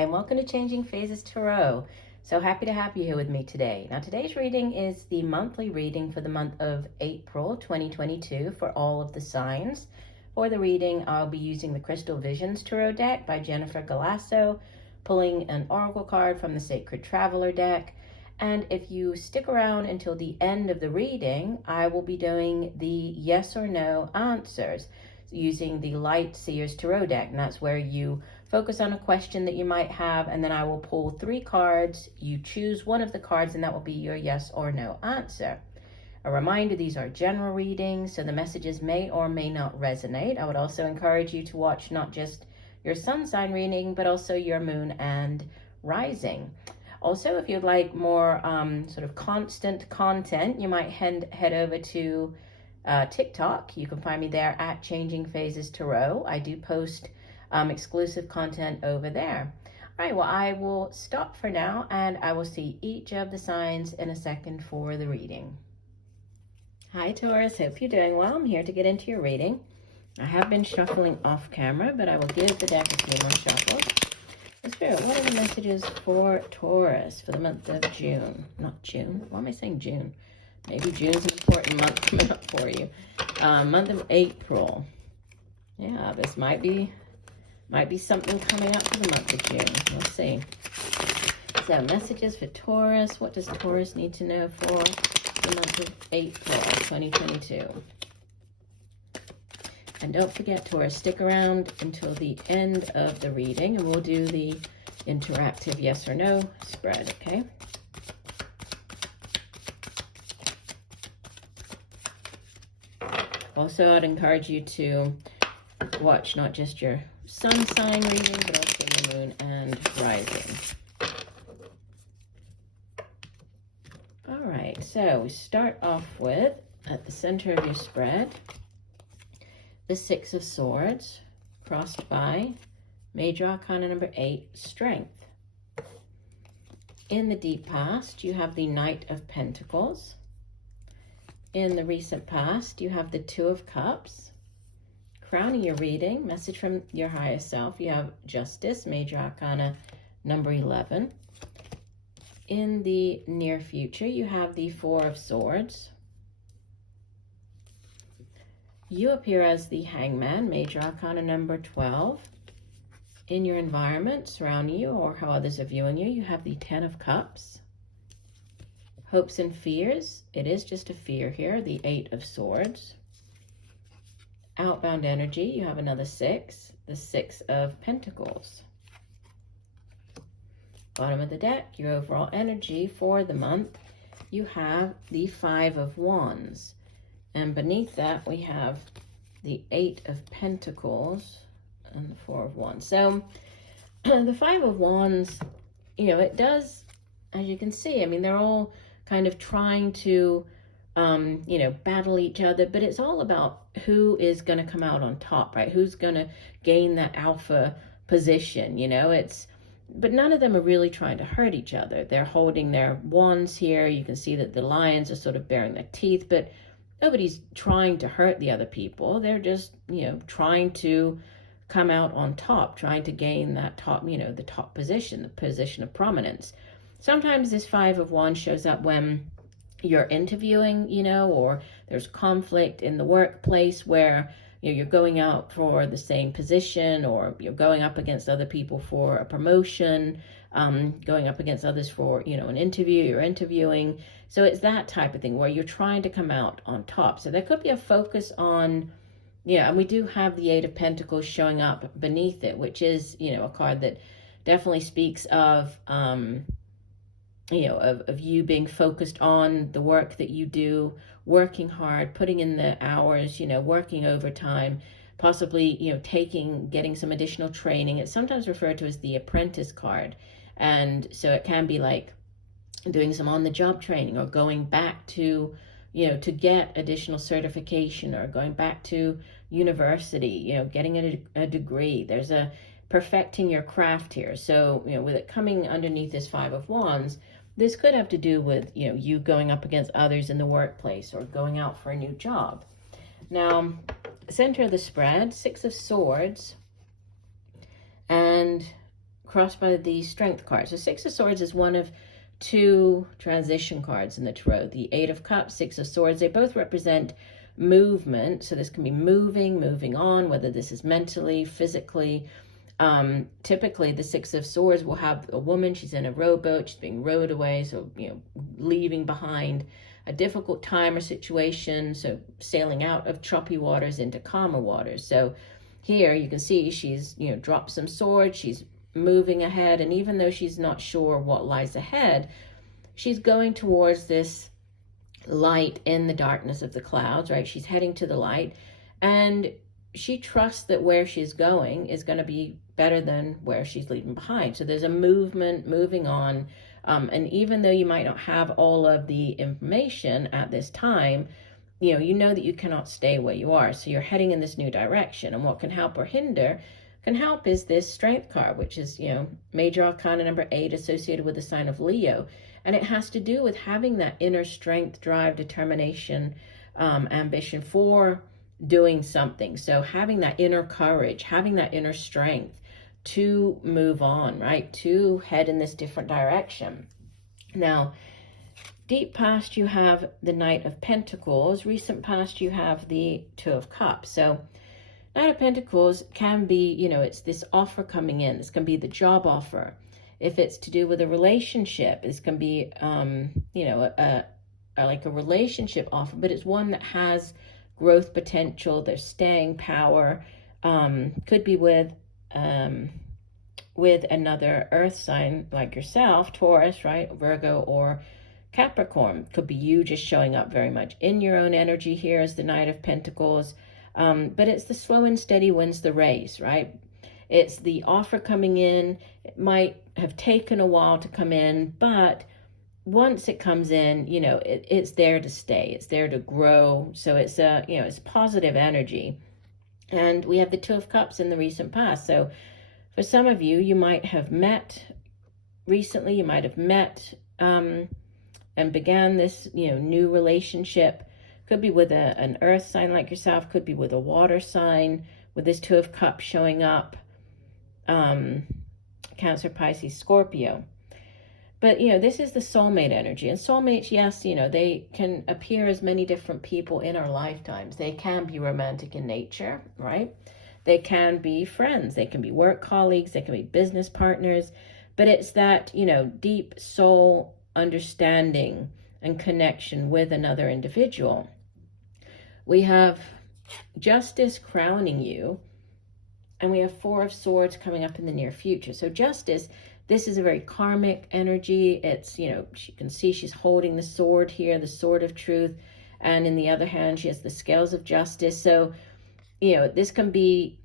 Hi, and welcome to Changing Phases Tarot. So happy to have you here with me today. Now, today's reading is the monthly reading for the month of April 2022 for all of the signs. For the reading, I'll be using the Crystal Visions Tarot deck by Jennifer Galasso, pulling an oracle card from the Sacred Traveler deck. And if you stick around until the end of the reading, I will be doing the yes or no answers using the Light Seers Tarot deck. And that's where you focus on a question that you might have, and then I will pull 3 cards. You choose one of the cards, and that will be your yes or no answer. A reminder, these are general readings, so the messages may or may not resonate. I would also encourage you to watch not just your sun sign reading, but also your moon and rising. Also, if you'd like more sort of constant content, you might head over to TikTok. You can find me there at Changing Phases Tarot. I do post exclusive content over there. All right, well, I will stop for now, and I will see each of the signs in a second for the reading. Hi, Taurus. Hope you're doing well. I'm here to get into your reading. I have been shuffling off camera, but I will give the deck a few more shuffles. Spirit, what are the messages for Taurus for the month of June? Not June. Why am I saying June? Maybe June's an important month coming up for you. Month of April. Yeah, this might be something coming up for the month of June. We'll see. So, messages for Taurus. What does Taurus need to know for the month of April 2022? And don't forget, Taurus, stick around until the end of the reading, and we'll do the interactive yes or no spread, okay? Also, I'd encourage you to watch not just your sun sign reading, but also your moon and rising. All right, so we start off with, at the center of your spread, the 6 of Swords, crossed by Major Arcana number 8, Strength. In the deep past, you have the Knight of Pentacles. In the recent past, you have the 2 of Cups. Crowning your reading, message from your higher self, you have Justice, Major Arcana number 11. In the near future, you have the 4 of Swords. You appear as the Hangman, Major Arcana number 12. In your environment surrounding you, or how others are viewing you, you have the 10 of Cups. Hopes and fears, it is just a fear here, the 8 of Swords. Outbound energy, you have another 6, the 6 of Pentacles. Bottom of the deck, your overall energy for the month, you have the 5 of Wands. And beneath that, we have the 8 of Pentacles and the 4 of Wands. So the 5 of Wands, you know, it does, as you can see, I mean, they're all kind of trying to, you know, battle each other, but it's all about who is going to come out on top, right? Who's going to gain that alpha position, you know? But none of them are really trying to hurt each other. They're holding their wands here. You can see that the lions are sort of baring their teeth, but nobody's trying to hurt the other people. They're just, you know, trying to come out on top, trying to gain that top, you know, the top position, the position of prominence. Sometimes this 5 of Wands shows up when you're interviewing, you know, or there's conflict in the workplace where, you know, you're going out for the same position, or you're going up against other people for a promotion, going up against others for, you know, an interview, you're interviewing. So it's that type of thing where you're trying to come out on top. So there could be a focus on, yeah, and we do have the 8 of Pentacles showing up beneath it, which is, you know, a card that definitely speaks of, you know, of you being focused on the work that you do, working hard, putting in the hours, you know, working overtime, possibly, you know, getting some additional training. It's sometimes referred to as the apprentice card. And so it can be like doing some on-the-job training, or going back to, you know, to get additional certification, or going back to university, you know, getting a degree. There's a perfecting your craft here. So, you know, with it coming underneath this 5 of Wands, this could have to do with, you know, you going up against others in the workplace, or going out for a new job. Now, center of the spread, 6 of Swords, and crossed by the Strength card. So Six of Swords is one of two transition cards in the Tarot. The Eight of Cups, Six of Swords, they both represent movement. So this can be moving on, whether this is mentally, physically. Typically the Six of Swords will have a woman, she's in a rowboat, she's being rowed away, so, you know, leaving behind a difficult time or situation, so sailing out of choppy waters into calmer waters. So here you can see she's, you know, dropped some swords, she's moving ahead, and even though she's not sure what lies ahead, she's going towards this light in the darkness of the clouds, right? She's heading to the light, and she trusts that where she's going is going to be better than where she's leaving behind. So there's a movement, moving on. And even though you might not have all of the information at this time, you know that you cannot stay where you are. So you're heading in this new direction. And what can help or hinder can help is this Strength card, which is, you know, Major Arcana number 8 associated with the sign of Leo. And it has to do with having that inner strength, drive, determination, ambition for doing something. So having that inner courage, having that inner strength to move on, right? To head in this different direction. Now, deep past you have the Knight of Pentacles. Recent past you have the Two of Cups. So Knight of Pentacles can be, you know, it's this offer coming in. This can be the job offer. If it's to do with a relationship, this can be, you know, like a relationship offer, but it's one that has growth potential, there's staying power, could be with another earth sign like yourself, Taurus, right, Virgo or Capricorn. Could be you just showing up very much in your own energy here as the Knight of Pentacles, but it's the slow and steady wins the race, right? It's the offer coming in. It might have taken a while to come in, but once it comes in, you know, it's there to stay. It's there to grow. So it's a, you know, it's positive energy. And we have the Two of Cups in the recent past. So for some of you, you might have met recently, you might have met and began this, you know, new relationship. Could be with an earth sign like yourself, could be with a water sign, with this Two of Cups showing up. Cancer, Pisces, Scorpio. But, you know, this is the soulmate energy. And soulmates, yes, you know, they can appear as many different people in our lifetimes. They can be romantic in nature, right? They can be friends. They can be work colleagues. They can be business partners. But it's that, you know, deep soul understanding and connection with another individual. We have Justice crowning you. And we have Four of Swords coming up in the near future. So Justice, this is a very karmic energy. It's, you know, you can see she's holding the sword here, the sword of truth. And in the other hand, she has the scales of justice. So, you know, this can be,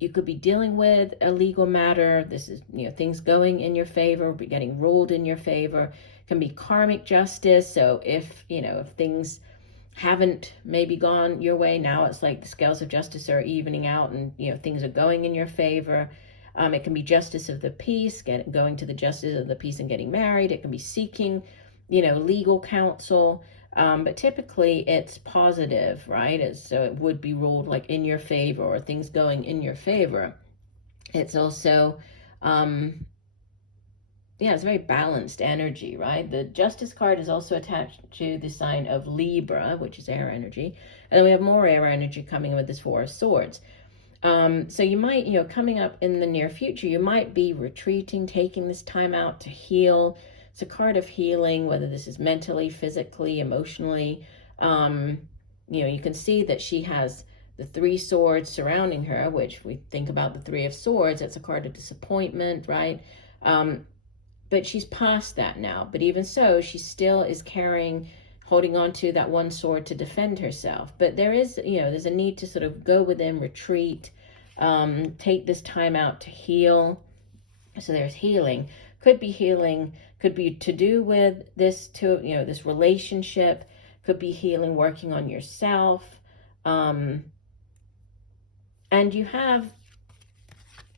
you could be dealing with a legal matter. This is, you know, things going in your favor, getting ruled in your favor. It can be karmic justice. So if, you know, if things haven't maybe gone your way, now it's like the scales of justice are evening out and, you know, things are going in your favor. It can be justice of the peace, going to the justice of the peace and getting married. It can be seeking, you know, legal counsel. But typically it's positive, right? So it would be ruled like in your favor or things going in your favor. It's also, yeah, it's very balanced energy, right? The Justice card is also attached to the sign of Libra, which is air energy. And then we have more air energy coming in with this Four of Swords. So you might, you know, coming up in the near future, you might be retreating, taking this time out to heal. It's a card of healing, whether this is mentally, physically, emotionally. You know, you can see that she has the Three Swords surrounding her, which we think about the Three of Swords. That's a card of disappointment, right? But she's past that now. But even so, she still is carrying, holding on to that one sword to defend herself. But there is, you know, there's a need to sort of go within, retreat, take this time out to heal. So there's healing. Could be healing, could be to do with this, to, you know, this relationship. Could be healing, working on yourself. And you have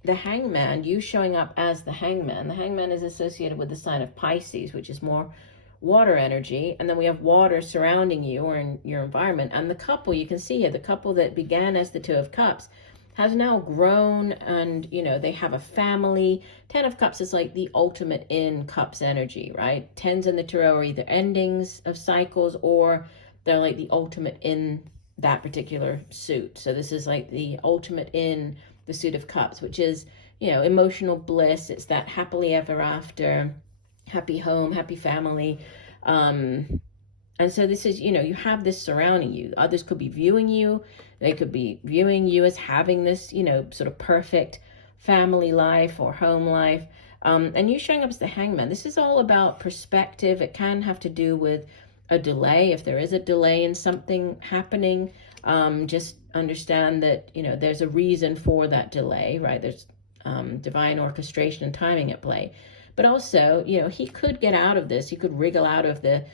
the Hangman, you showing up as the Hangman. The Hangman is associated with the sign of Pisces, which is more water energy. And then we have water surrounding you or in your environment. And the couple, you can see here, the couple that began as the Two of Cups has now grown, and you know, they have a family. 10 of Cups is like the ultimate in Cups energy, right? 10s in the Tarot are either endings of cycles, or they're like the ultimate in that particular suit. So this is like the ultimate in the suit of Cups, which is, you know, emotional bliss. It's that happily ever after, happy home, happy family. And so this is, you know, you have this surrounding you. Others could be viewing you. They could be viewing you as having this, you know, sort of perfect family life or home life. And you showing up as the Hangman. This is all about perspective. It can have to do with a delay. If there is a delay in something happening, just understand that, you know, there's a reason for that delay, right? There's divine orchestration and timing at play. But also, you know, he could get out of this. He could wriggle out of the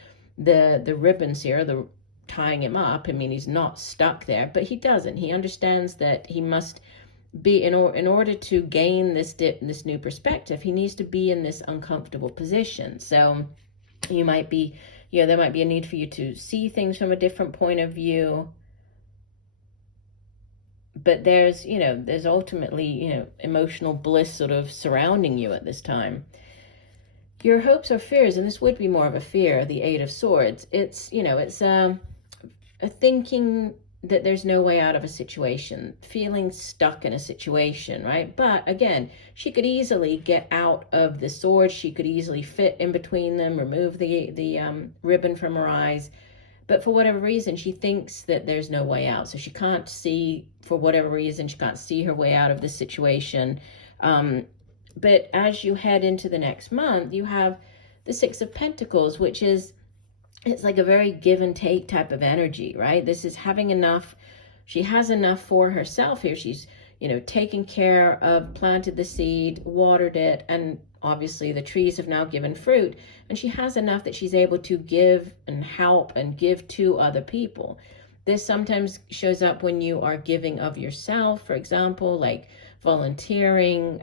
ribbons here, the tying him up. I mean, he's not stuck there, but he doesn't. He understands that he must be, in order to gain this new perspective, he needs to be in this uncomfortable position. So you might be, you know, there might be a need for you to see things from a different point of view. But there's, you know, there's ultimately, you know, emotional bliss sort of surrounding you at this time. Your hopes or fears, and this would be more of a fear, the Eight of Swords. It's, you know, it's a thinking that there's no way out of a situation, feeling stuck in a situation, right? But again, she could easily get out of the swords. She could easily fit in between them, remove the ribbon from her eyes. But for whatever reason, she thinks that there's no way out. So she can't see, for whatever reason, she can't see her way out of this situation. But as you head into the next month, you have the Six of Pentacles, which is, it's like a very give and take type of energy, right? This is having enough. She has enough for herself here. She's, you know, taken care of, planted the seed, watered it, and obviously the trees have now given fruit. And she has enough that she's able to give and help and give to other people. This sometimes shows up when you are giving of yourself, for example, like volunteering,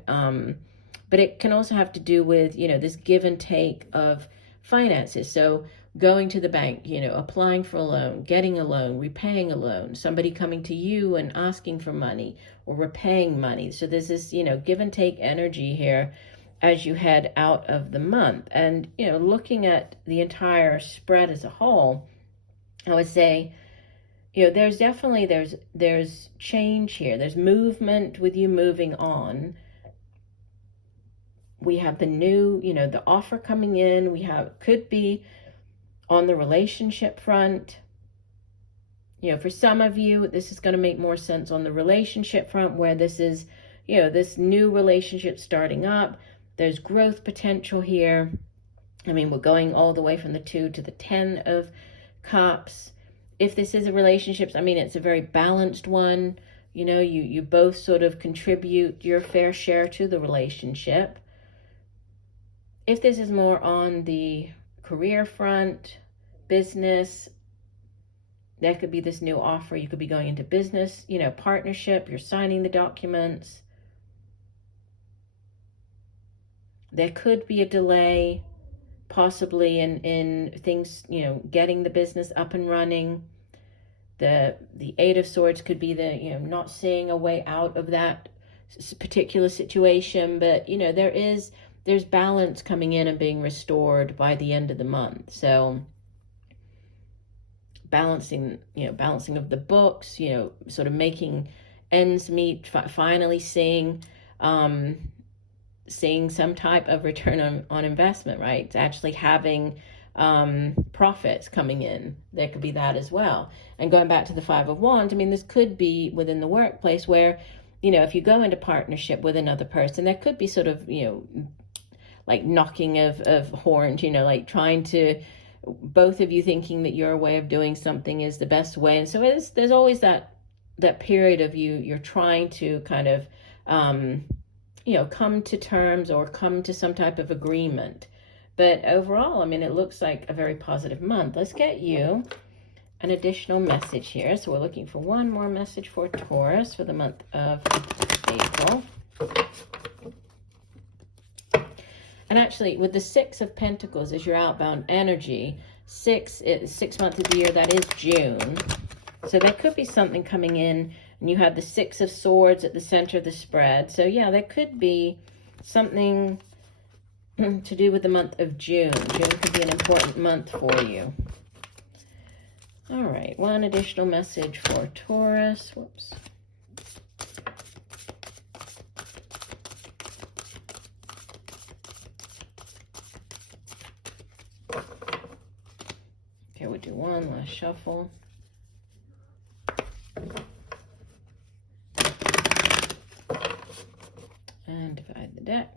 but it can also have to do with, you know, this give and take of finances. So going to the bank, you know, applying for a loan, getting a loan, repaying a loan, somebody coming to you and asking for money or repaying money. So there's this, you know, give and take energy here as you head out of the month. And, you know, looking at the entire spread as a whole, I would say, you know, there's definitely, there's change here. There's movement with you moving on. We have the new, you know, the offer coming in. We have, could be on the relationship front. You know, for some of you, this is going to make more sense on the relationship front, where this is, you know, this new relationship starting up. There's growth potential here. I mean, we're going all the way from the 2 to the 10 of Cups. If this is a relationship, I mean, it's a very balanced one. You know, you both sort of contribute your fair share to the relationship. If this is more on the career front, business, there could be this new offer. You could be going into business, you know, partnership. You're signing the documents. There could be a delay, possibly in things, you know, getting the business up and running. The Eight of Swords could be the, you know, not seeing a way out of that particular situation. But, you know, there's balance coming in and being restored by the end of the month. So balancing of the books, you know, sort of making ends meet, finally seeing some type of return on investment, right? It's actually having profits coming in. There could be that as well. And going back to the Five of Wands, I mean, this could be within the workplace where, you know, if you go into partnership with another person, there could be sort of, you know, like knocking of horns, you know, like trying to, both of you thinking that your way of doing something is the best way. And so there's always that period of you're trying to kind of, you know, come to terms or come to some type of agreement. But overall, I mean, it looks like a very positive month. Let's get you an additional message here. So we're looking for one more message for Taurus for the month of April. And actually, with the Six of Pentacles as your outbound energy, 6 months of the year, that is June. So there could be something coming in And you had the 6 of Swords at the center of the spread. So yeah, there could be something to do with the month of June. June could be an important month for you. All right, one additional message for Taurus. Whoops. Okay, we'll do one last shuffle. And divide the deck.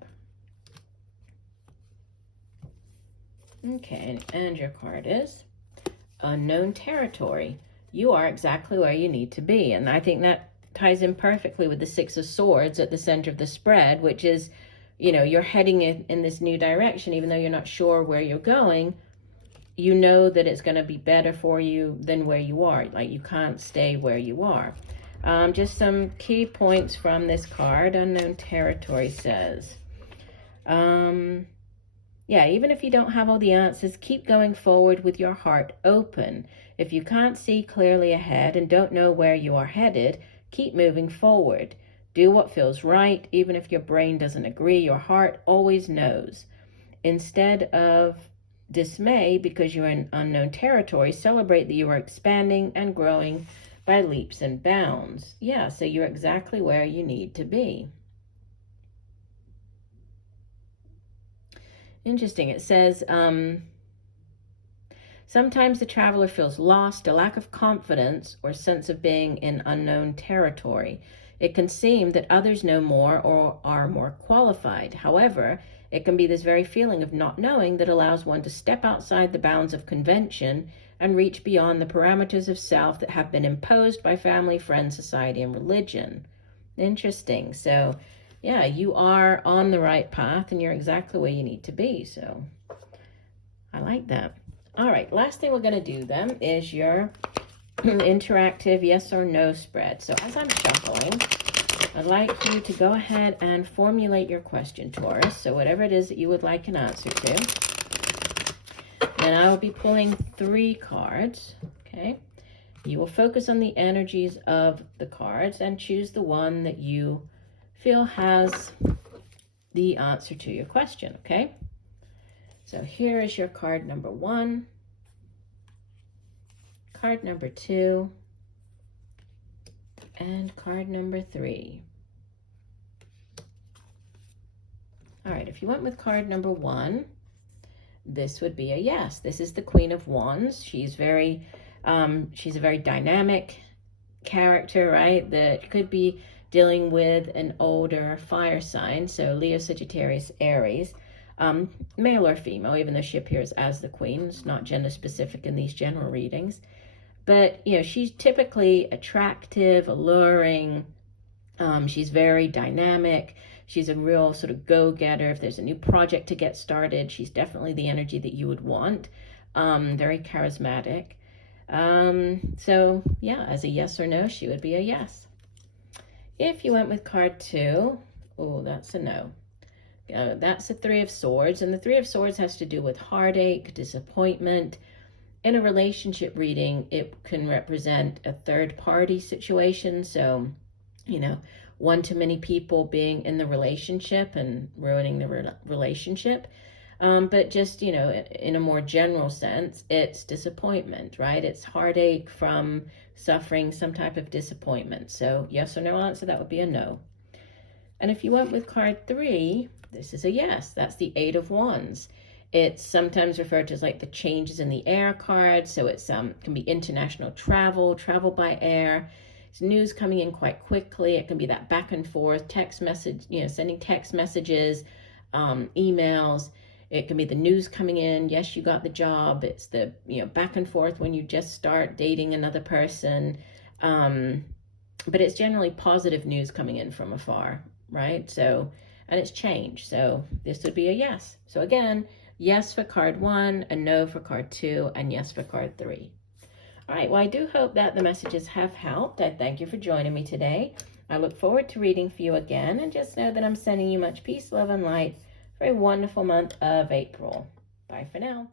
Okay, and your card is Unknown Territory. You are exactly where you need to be. And I think that ties in perfectly with the 6 of Swords at the center of the spread, which is, you know, you're heading in this new direction, even though you're not sure where you're going. You know that it's going to be better for you than where you are. Like, you can't stay where you are. Just some key points from this card. Unknown Territory says, yeah, even if you don't have all the answers, keep going forward with your heart open. If you can't see clearly ahead and don't know where you are headed, keep moving forward. Do what feels right, even if your brain doesn't agree. Your heart always knows. Instead of dismay because you're in unknown territory, celebrate that you are expanding and growing by leaps and bounds. Yeah, so you're exactly where you need to be. Interesting. It says, sometimes the traveler feels lost, a lack of confidence, or sense of being in unknown territory. It can seem that others know more or are more qualified. However, it can be this very feeling of not knowing that allows one to step outside the bounds of convention and reach beyond the parameters of self that have been imposed by family, friends, society, and religion. Interesting. So, yeah, you are on the right path and you're exactly where you need to be. So, I like that. All right, last thing we're going to do then is your interactive yes or no spread. So, as I'm shuffling, I'd like you to go ahead and formulate your question, Taurus. So whatever it is that you would like an answer to. And I will be pulling 3 cards, okay? You will focus on the energies of the cards and choose the one that you feel has the answer to your question, okay? So here is your card number 1, card number 2, and card number 3. All right, if you went with card number 1, this would be a yes. This is the Queen of Wands. She's a very dynamic character, right? That could be dealing with an older fire sign. So Leo, Sagittarius, Aries, male or female, even though she appears as the Queen. It's not gender specific in these general readings. But, you know, she's typically attractive, alluring. She's very dynamic. She's a real sort of go-getter. If there's a new project to get started, she's definitely the energy that you would want. Very charismatic. So, yeah, as a yes or no, she would be a yes. If you went with card 2, oh, that's a no. That's the 3 of Swords. And the 3 of Swords has to do with heartache, disappointment. In a relationship reading, it can represent a third-party situation. So, you know, one too many people being in the relationship and ruining the relationship. But just, you know, in a more general sense, it's disappointment, right? It's heartache from suffering some type of disappointment. So yes or no answer, that would be a no. And if you went with card 3, this is a yes. That's the 8 of Wands. It's sometimes referred to as like the changes in the air card. So it's can be international travel by air. It's news coming in quite quickly. It can be that back and forth text message, you know, sending text messages, emails. It can be the news coming in. Yes, you got the job. It's the, you know, back and forth when you just start dating another person. But it's generally positive news coming in from afar, right? So, and it's change. So this would be a yes. So again, yes for card 1, a no for card 2, and yes for card 3. All right, well, I do hope that the messages have helped. I thank you for joining me today. I look forward to reading for you again, and just know that I'm sending you much peace, love, and light for a wonderful month of April. Bye for now.